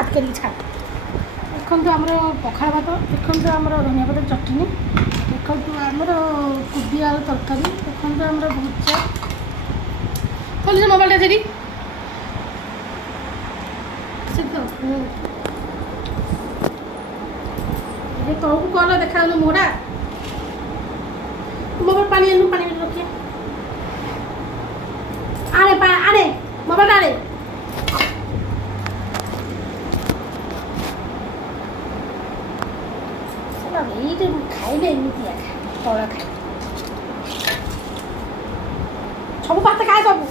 ଭାତ କରିକି ଛାଡ଼। ଦେଖନ୍ତୁ ଆମର ପଖାଳ ଭାତ, ଦେଖନ୍ତୁ ଆମର ଧନିଆ ପତ୍ର ଚଟଣି, ଦେଖନ୍ତୁ ଆମର କୋବି ଆଳୁ ତରକାରୀ, ଦେଖନ୍ତୁ ଆମର ଭଜା। ଖୋଲିଛ ମୋବାଇଲଟା ସେଠି ଏ ତଳକୁ କଲ ଦେଖାଯାଉନି ମୋଡ଼ା। ମୋବାଇଲ ପାଣି ଆଣୁ, ପାଣି ରଖିବା। ଆଣେ ଆଣେ ମୋବାଇଲ ଆଣେ। ଏଇଟା ଖାଇଲେ ଏମିତିଆ ତଳ ଖାଇ ସବୁ ଭାତ ଖାଏ ସବୁ।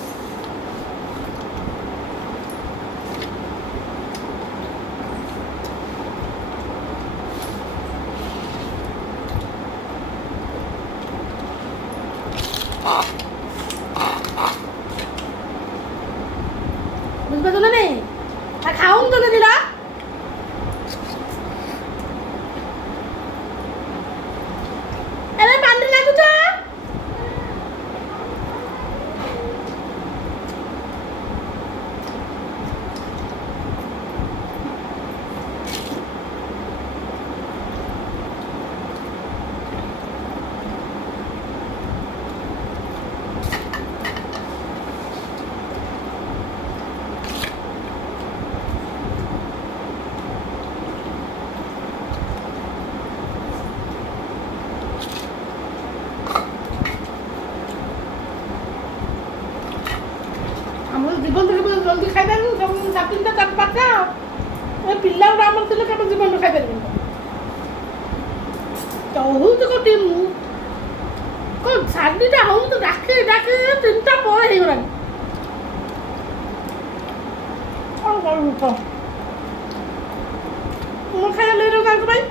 বুঝতে না নেই খাউন তো দিদিরা। ଆମର ଜୀବନ କେବେ ଜଲ୍ଦି ଖାଇପାରିବୁ, ସବୁ 7ଟା 5ଟା ଏ ପିଲା ଗୁଡ଼ା ଆମର ଥିଲେ କେବେ ଜୀବନରୁ ଖାଇପାରିବେନି। ବହୁତ କୋଟି ମୁଁ କ'ଣ 7ଟା ହଉ ତ ଡାକି 3ଟା ପରେ ହେଇଗଲାଣି। କ'ଣ କରିବୁ କହ? ମୁଁ ଖାଇବା ନେଇଯାଉ ତାଙ୍କ ପାଇଁ।